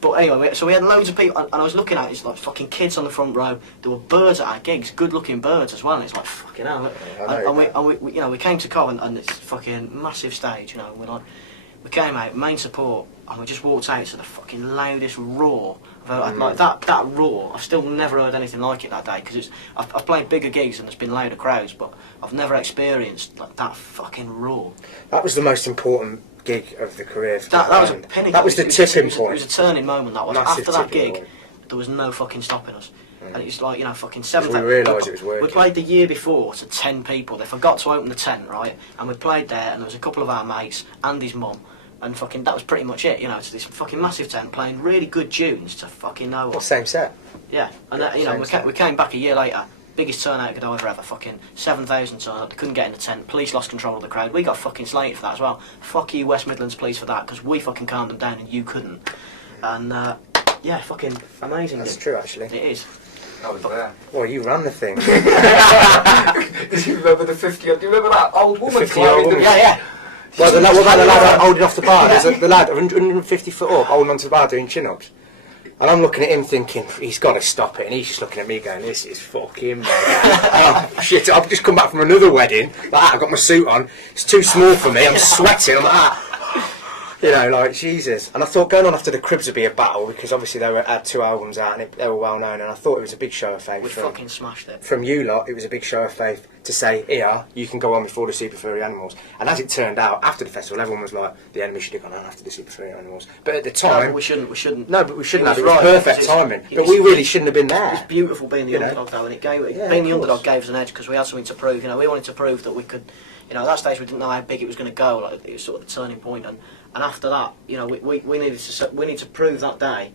But anyway, so we had loads of people, and I was looking at it, it's like fucking kids on the front row. There were birds at our gigs, good-looking birds as well. And it's like fucking hell. And we, you know, we came to Covent, and it's fucking massive stage, you know. And we came out, main support, and we just walked out to the fucking loudest roar. Like that roar, I've still never heard anything like it that day, because I've played bigger gigs and there's been louder crowds, but I've never experienced like that fucking roar. That was the most important gig of the career. That was a pinnacle. That was the tipping point. It was a turning moment. That was Massive after that gig. Point. There was no fucking stopping us. And it's like, you know, fucking 7th. We realised it was working. We played the year before to 10 people. They forgot to open the tent, right? And we played there, and there was a couple of our mates and his mum. And fucking, that was pretty much it, you know, it's this fucking massive tent playing really good tunes to fucking no one. Well, same set. Yeah, and you know, we came back a year later, biggest turnout Godiva ever, fucking 7,000 turned up, they couldn't get in the tent, police lost control of the crowd, we got fucking slated for that as well. Fuck you West Midlands police for that, because we fucking calmed them down and you couldn't. And, yeah, fucking amazing. That's true, actually. It is. I was there. Well, you ran the thing. Do you remember the 50? Do you remember that old woman? 50-year-old woman. Yeah. Well, what about the lad holding off the bar? There's the lad 150 foot up, holding onto the bar doing chin-ups. And I'm looking at him thinking, he's got to stop it. And he's just looking at me going, this is fucking mate. Oh, shit, I've just come back from another wedding. Like that, I've got my suit on. It's too small for me. I'm sweating. I'm like that. You know, like, Jesus. And I thought going on after the Cribs would be a battle, because obviously they had 2 albums out and they were well known, and I thought it was a big show of faith. We fucking smashed it. From you lot, it was a big show of faith to say, here, you can go on before the Super Furry Animals. And as it turned out, after the festival, everyone was like, the Enemy should have gone on after the Super Furry Animals. But at the time... No, we shouldn't. No, but we shouldn't have. It Right, was perfect timing. But we really shouldn't have been there. It was beautiful being the underdog, though, and it gave, being the underdog gave us an edge, because we had something to prove. You know, we wanted to prove that we could... You know, at that stage we didn't know how big it was going to go. Like, it was sort of the turning point, and after that, you know, we needed to prove that day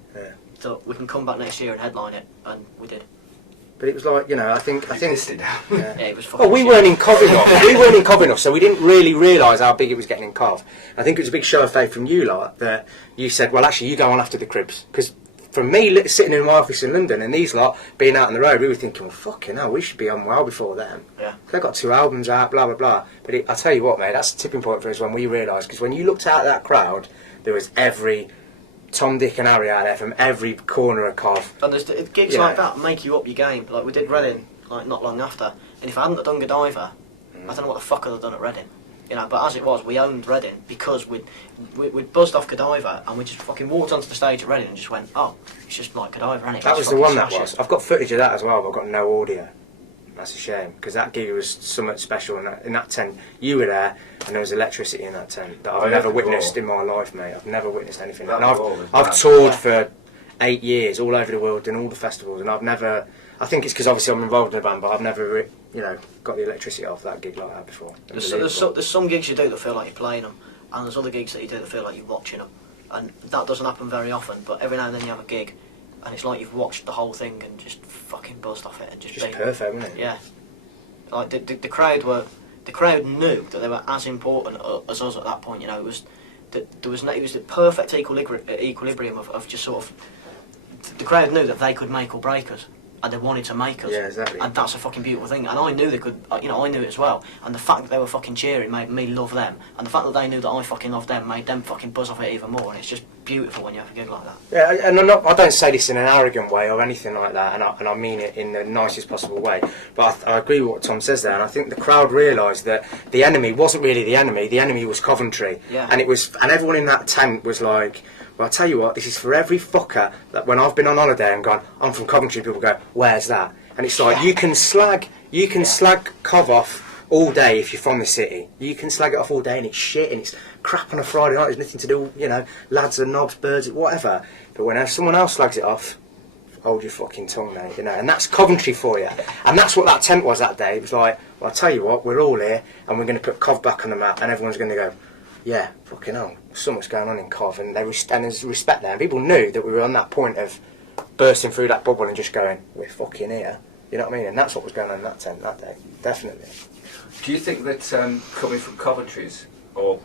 that we can come back next year and headline it, and we did. But it was like, you know, I think. Yeah, it was fucking. Well, we weren't in Cov enough. We weren't in Cov enough, so we didn't really realise how big it was getting in Cov. I think it was a big show of faith from you lot that you said, well, actually, you go on after the Cribs, because. From me sitting in my office in London and these lot being out on the road, we were thinking, well, fucking hell, we should be on well before them. Yeah. They've got 2 albums out, blah, blah, blah. But I tell you what, mate, that's the tipping point for us when we realised, because when you looked out at that crowd, there was every Tom, Dick and Harry out there from every corner of Cov. And there's gigs like that make you up your game. Like, we did Reading, like, not long after. And if I hadn't done Godiva, I don't know what the fuck I'd have done at Reading. You know, but as it was, we owned Reading because we'd buzzed off Godiva and we just fucking walked onto the stage at Reading and just went, oh, it's just like Godiva, isn't it? That was the one that was. I've got footage of that as well, but I've got no audio. That's a shame, because that gig was somewhat special in that tent. You were there, and there was electricity in that tent that I've never witnessed in my life, mate. I've never witnessed anything. And I've toured for 8 years all over the world, in all the festivals, and I've never... I think it's because obviously I'm involved in a band, but I've never, you know, got the electricity off that gig like that before. There's some gigs you do that feel like you're playing them, and there's other gigs that you do that feel like you're watching them, and that doesn't happen very often. But every now and then you have a gig, and it's like you've watched the whole thing and just fucking buzzed off it and just perfect, wasn't it? Yeah, like the crowd knew that they were as important as us at that point. You know, it was the perfect equilibrium of just sort of the crowd knew that they could make or break us. And they wanted to make us. Yeah, exactly. And that's a fucking beautiful thing. And I knew they could, you know, I knew it as well. And the fact that they were fucking cheering made me love them. And the fact that they knew that I fucking loved them made them fucking buzz off it even more. And it's just beautiful when you have a gig like that. Yeah, and I don't say this in an arrogant way or anything like that, and I mean it in the nicest possible way. But I agree with what Tom says there, and I think the crowd realised that the enemy wasn't really the enemy was Coventry. Yeah. And everyone in that tent was like, well, I'll tell you what, this is for every fucker that when I've been on holiday and gone, I'm from Coventry, people go, where's that? And it's like, you can slag Cov off all day if you're from the city. You can slag it off all day and it's shit and it's crap on a Friday night, there's nothing to do, you know, lads and knobs, birds, whatever. But when someone else slags it off, hold your fucking tongue, mate, you know, and that's Coventry for you. And that's what that tent was that day. It was like, well, I'll tell you what, we're all here and we're going to put Cov back on the map and everyone's going to go, yeah, fucking hell, so much going on in Cov, and there's respect there. And people knew that we were on that point of bursting through that bubble and just going, we're fucking here. You know what I mean? And that's what was going on in that tent that day, definitely. Do you think that coming from Coventry's, or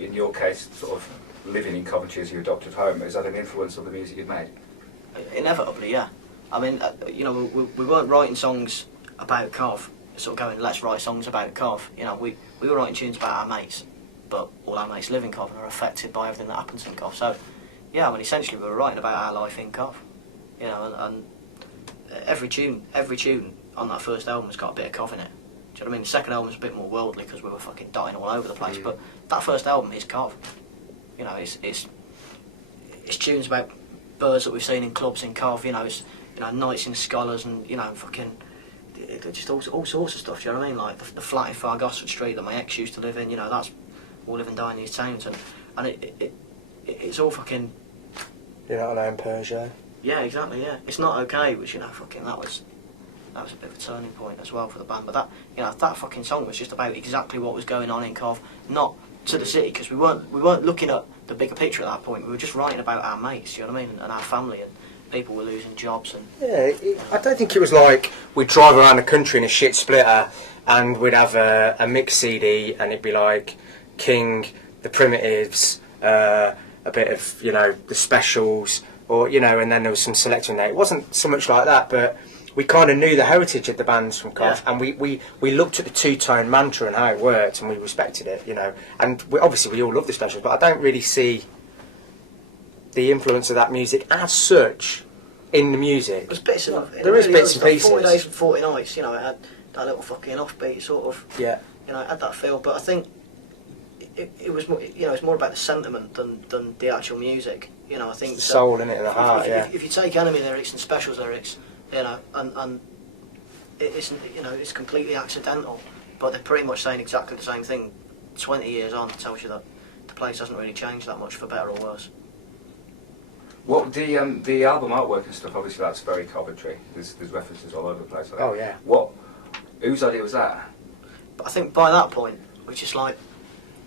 in your case, sort of living in Coventry as your adopted home, has that an influence on the music you've made? Inevitably, yeah. I mean, you know, we weren't writing songs about Cov, sort of going, let's write songs about Cov. You know, we were writing tunes about our mates. But all our mates live in Cov and are affected by everything that happens in Cov. So Yeah, I mean, essentially we were writing about our life in Cov, you know, and every tune on that first album has got a bit of Cov in it. Do you know what I mean? The second album's a bit more worldly because we were fucking dying all over the place, but that first album is Cov. You know, it's tunes about birds that we've seen in clubs in Cov, you know, it's, you know, nights in scholars and, you know, fucking, just all sorts of stuff, do you know what I mean? Like the flat in Far Gosford Street that my ex used to live in, you know, that's all live and die in these towns, and it's all fucking... You're not alone, Peugeot. Yeah, exactly, yeah. It's Not Okay, which, you know, fucking, that was a bit of a turning point as well for the band, but that, you know, that fucking song was just about exactly what was going on in Cov, not to the city, because we weren't looking at the bigger picture at that point. We were just writing about our mates, do you know what I mean, and our family, and people were losing jobs. And yeah, I don't think it was like we'd drive around the country in a shit splitter and we'd have a mix CD and it'd be like King, the Primitives, a bit of, you know, the Specials, or, you know, and then there was some selection there. It wasn't so much like that, but we kind of knew the heritage of the bands from Cov, and we looked at the two-tone mantra and how it worked, and we respected it, you know. And obviously we all love the Specials, but I don't really see the influence of that music as such in the music. There's bits of there is bits and pieces. 40 Days and 40 Nights, you know, it had that little fucking offbeat sort of, yeah, you know, it had that feel, but I think it was more, you know, it's more about the sentiment than the actual music, you know. I think it's the soul in it, and the heart. If you take Enemy lyrics and Specials lyrics, you know, and it's, you know, it's completely accidental, but they're pretty much saying exactly the same thing 20 years on. It tells you that the place hasn't really changed that much, for better or worse. What the album artwork and stuff? Obviously, that's very Coventry. There's references all over the place. Like oh yeah. Whose idea was that? But I think by that point, which is like,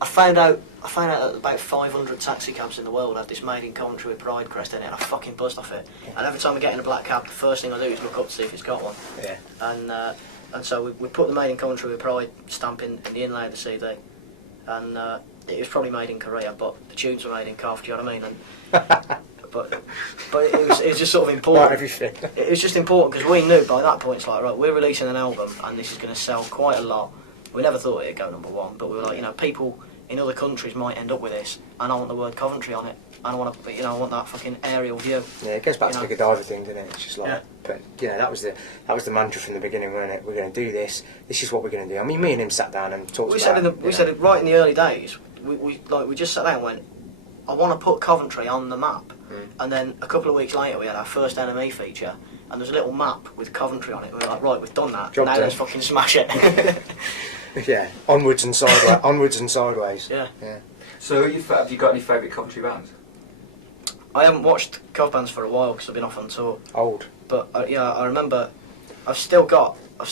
I found out that about 500 taxi cabs in the world had this Made in Coventry with Pride crest in it, and I fucking buzzed off it. And every time I get in a black cab, the first thing I do is look up to see if it's got one. Yeah. And so we put the Made in Coventry with Pride stamp in the inlay of the CD, and it was probably made in Korea, but the tunes were made in Cov, do you know what I mean? And but it was just sort of important. Everything. It was just important because we knew by that point, it's like, right, we're releasing an album and this is going to sell quite a lot. We never thought it'd go #1, but we were like, you know, people in other countries might end up with this, and I want the word Coventry on it, and I want to, you know, I want that fucking aerial view. Yeah, it goes back to know? the Godiva thing, doesn't it? It's just like, yeah. But you know, that was the mantra from the beginning, wasn't it? We're going to do this. This is what we're going to do. I mean, me and him sat down and talked. We said it right in the early days. We just sat down and went, I want to put Coventry on the map. And then a couple of weeks later, we had our first Enemy feature, and there's a little map with Coventry on it. We were like, right, we've done that. Now let's fucking smash it. Yeah, onwards and sideways. Onwards and sideways. Yeah. Yeah. So have you got any favourite Coventry bands? I haven't watched Cov bands for a while because I've been off on tour. Old. But yeah, I remember. I've still got a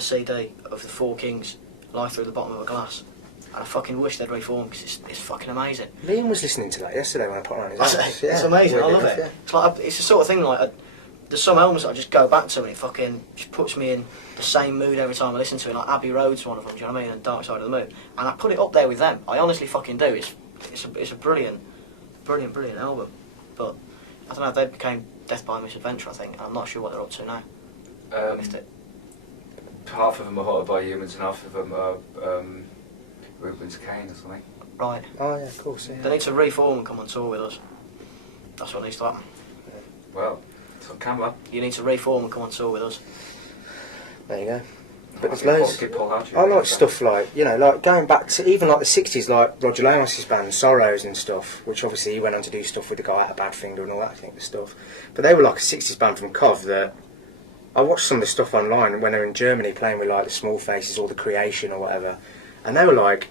CD of the Four Kings, Live Through the Bottom of a Glass. And I fucking wish they'd reform because it's fucking amazing. Liam was listening to that yesterday when I put it on his house. It's amazing. I love it. Yeah. It's like it's the sort of thing like there's some albums that I just go back to and it fucking just puts me in the same mood every time I listen to it. Like Abbey Road's one of them. Do you know what I mean? And Dark Side of the Moon. And I put it up there with them. I honestly fucking do. It's a brilliant album. But I don't know. They became Death by Misadventure, I think. And I'm not sure what they're up to now. I missed it. Half of them are Haunted by Humans and half of them are Rubens Kane or something. Right. Oh yeah, of course. Yeah. They need to reform and come on tour with us. That's what needs to happen. Well, it's on camera. You need to reform and come on tour with us. There you go. But there's loads. I I like stuff like, you know, like going back to even like the 60s, like Roger Lamis's band, Sorrows and stuff, which obviously he went on to do stuff with the guy at Badfinger and all that, I think, the stuff. But they were like a 60s band from Cov that I watched some of the stuff online when they were in Germany playing with like the Small Faces or the Creation or whatever, and they were like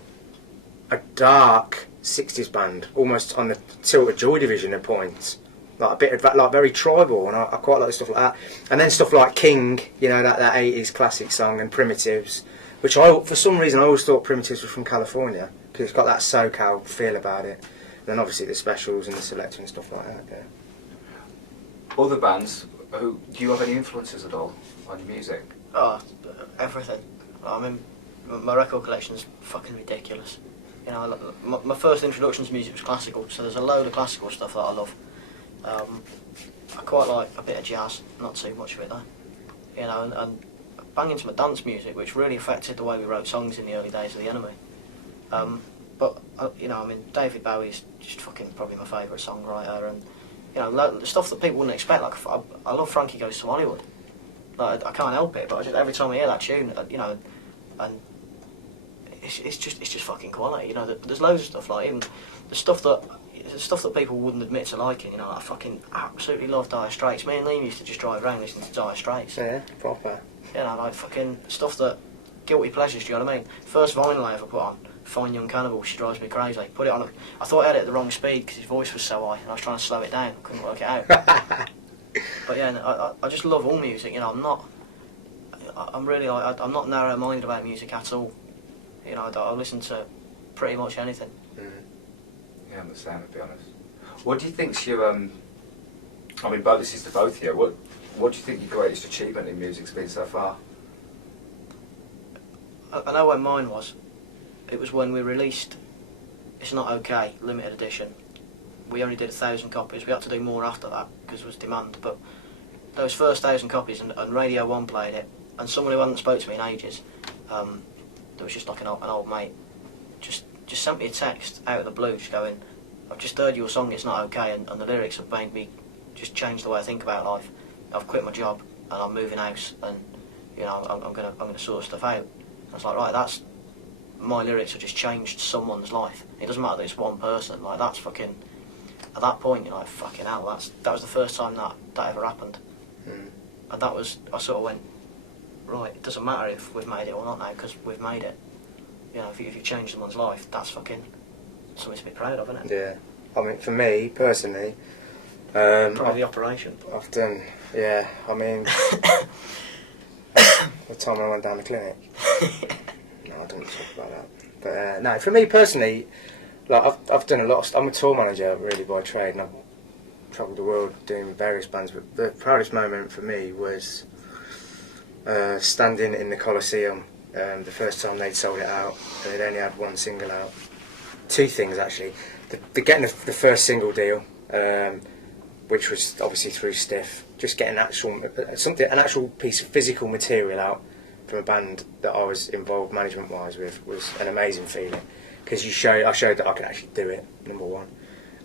a dark 60s band, almost on the tilt of Joy Division at points. Like a bit of that, like very tribal, and I quite like stuff like that. And then stuff like King, you know, that 80s classic song, and Primitives, which for some reason I always thought Primitives were from California because it's got that SoCal feel about it. And then obviously the Specials and the Selector and stuff like that. Yeah. Other bands, do you have any influences at all on your music? Oh, everything. I mean, my record collection's fucking ridiculous. You know, my first introduction to music was classical, so there's a load of classical stuff that I love. I quite like a bit of jazz, not too much of it though. You know, and bang into my dance music, which really affected the way we wrote songs in the early days of the Enemy. but you know, I mean, David Bowie's just fucking probably my favourite songwriter, and you know, the stuff that people wouldn't expect. Like I love Frankie Goes to Hollywood. Like I can't help it, but every time I hear that tune, you know, and it's just fucking quality. You know, there's loads of stuff like even the stuff that people wouldn't admit to liking. You know, I fucking absolutely love Dire Straits. Me and Liam used to just drive around listening to Dire Straits. Yeah, proper. You know, like fucking stuff that guilty pleasures. Do you know what I mean? First vinyl I ever put on, Fine Young Cannibal. She Drives Me Crazy. Put it on. I thought I had it at the wrong speed because his voice was so high, and I was trying to slow it down. Couldn't work it out. But yeah, I just love all music. You know, I'm really like, I'm not narrow-minded about music at all. You know, I listen to pretty much anything. Yeah, I understand, to be honest. What do you think's your, I mean, both this is to both of you, what do you think your greatest achievement in music's been so far? I know when mine was. It was when we released It's Not Okay, limited edition. We only did 1,000 copies. We had to do more after that because there was demand, but those first 1,000 copies, and Radio 1 played it, and someone who hadn't spoke to me in ages, there was just like an old mate, just sent me a text out of the blue, just going, I've just heard your song, It's Not Okay, and the lyrics have made me just change the way I think about life. I've quit my job and I'm moving house, and you know I'm gonna sort stuff out. I was like, right, that's my lyrics have just changed someone's life. It doesn't matter that it's one person. Like that's fucking. At that point, you're like, fucking hell. That was the first time that ever happened. And that was, I sort of went, right, it doesn't matter if we've made it or not now, because we've made it. You know, if you change someone's life, that's fucking something to be proud of, isn't it? Yeah. I mean, for me, personally... Probably the operation. I've done, yeah, I mean... the time I went down the clinic. No, I don't talk about that. But, no, for me, personally, like, I've done a lot of stuff. I'm a tour manager, really, by trade, and I've travelled the world doing various bands, but the proudest moment for me was standing in the Coliseum the first time they'd sold it out. They'd only had one single out. Two things, actually. The getting the first single deal, which was obviously through Stiff, just getting an actual piece of physical material out from a band that I was involved management-wise with was an amazing feeling. Because I showed that I could actually do it, number one.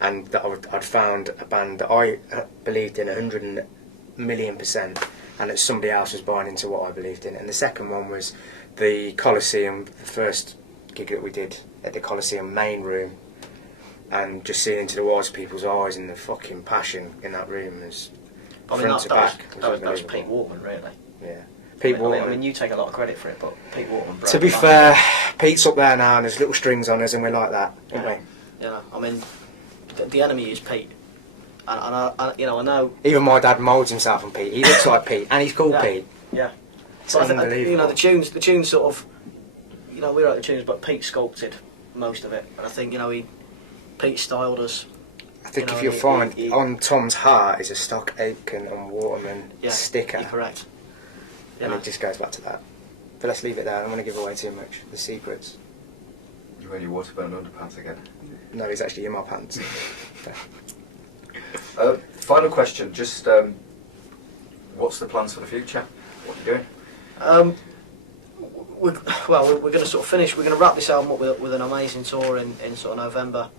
And that I'd found a band that I believed in 100,000,000%, and that somebody else was buying into what I believed in. And the second one was the Coliseum, the first gig that we did at the Coliseum main room, and just seeing into the wise people's eyes and the fucking passion in that room was front to back. That was Pete Waterman, really. Yeah. Pete Waterman. I mean, you take a lot of credit for it, but Pete Waterman... To be fair, Pete's up there now and there's little strings on us and we're like that, aren't we? You know, I mean, the enemy is Pete. And I know... Even my dad moulds himself on Pete. He looks like Pete, and he's called Pete. Yeah. It's but unbelievable. I think, you know, the tunes sort of... You know, we wrote the tunes, but Pete sculpted most of it. And I think, you know, Pete styled us. I think if you'll find, on Tom's heart is a Stock Aitken and Waterman sticker. You're correct. And it just goes back to that. But let's leave it there. I don't want to give away too much. The secrets. You wear your Waterburn underpants again? No, he's actually in my pants. Final question. Just what's the plans for the future? What are you doing? We're going to sort of finish. We're going to wrap this album up with an amazing tour in sort of November,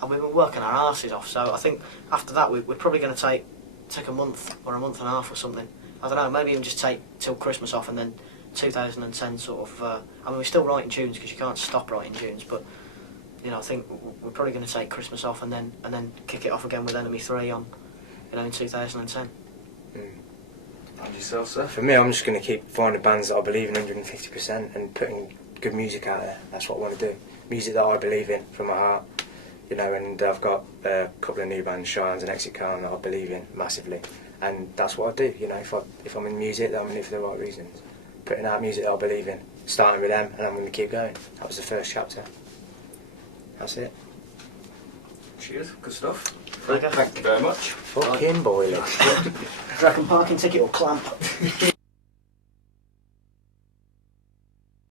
and we've been working our asses off. So I think after that we're probably going to take a month or a month and a half or something. I don't know. Maybe even just take till Christmas off, and then 2010 sort of. I mean, we're still writing tunes because you can't stop writing tunes, but you know, I think we're probably going to take Christmas off and then kick it off again with Enemy 3 on, you know, in 2010. And yourself, sir? For me, I'm just going to keep finding bands that I believe in 150% and putting good music out there. That's what I want to do. Music that I believe in from my heart, you know. And I've got a couple of new bands, Shines and Exit Khan, that I believe in massively. And that's what I do, you know. If I'm in music, then I'm in it for the right reasons. Putting out music that I believe in, starting with them, and I'm going to keep going. That was the first chapter. That's it. Cheers, good stuff. Okay. Thank you very much. Fucking boilers. Do you reckon parking ticket or clamp?